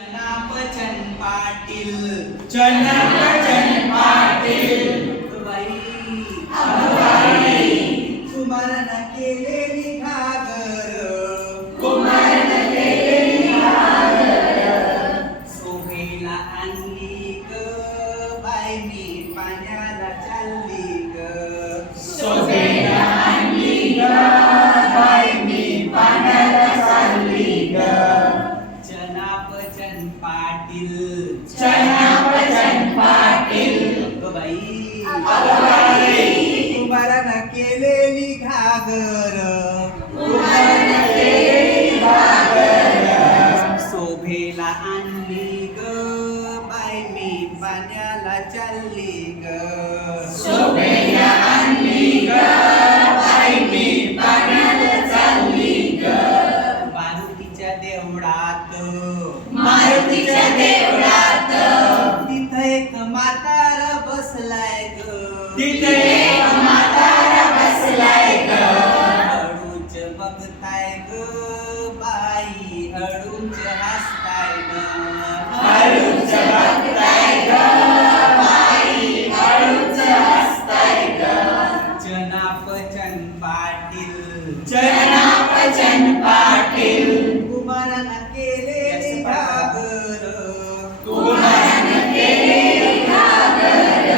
चनापचन पाटील अगबाई कुमारन केलेली घागर सोहेला आणली ग बाई मी पाण्याला चालली ग सोबेला आणली ग बाई मी पाण्याला चालली ग चनापचन पाटील अगबाई कुमारन केलेली घागर शोभेला आणली ग बाई मी पाण्याला चालली ग सोबेला आणली ग बाई मी पाण्याला चालली ग मारुतीच्या देवळात मारुतीच्या देवळात तिथं एक म्हातार बसलाय ग तिथे एक म्हातारा बसलाय ग हळूच बघताय ग बाई हळूच हसताय ग हळूच बघताय ग बाई हळूच हसताय ग चनापचन पाटील कुमारन केलेली घागर कुमारन केलेली घागर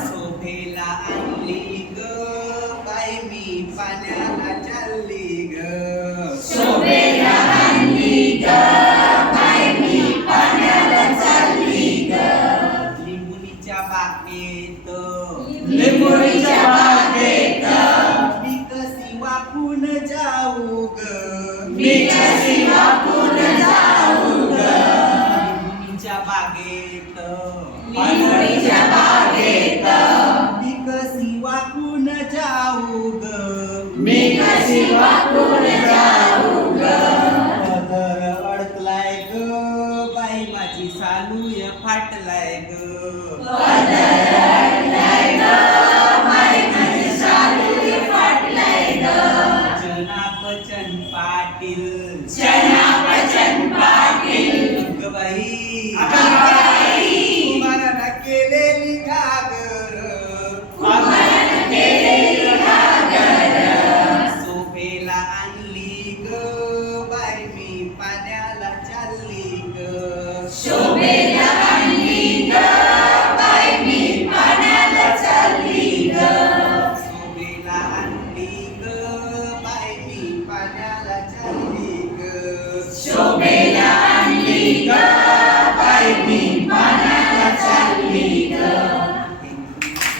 शोभेला आणली ग बाई मी पाण्याला चालली ग शोभेला आणली ग बाई मी पाण्याला चालली ग लिंबुनीच्या बागेत लिंबोळीच्या बागेत मी कशी वाकून जाऊ ग मी कशी वाकून जाऊ ग लिंबुनीच्या बागेत लिंबोळीच्या बागेत मी कशी वाकून जाऊ ग मी कशी वाकून जाऊ ग पदर अडकलाय ग बाई माझी सालूय फाटलाय ग पदर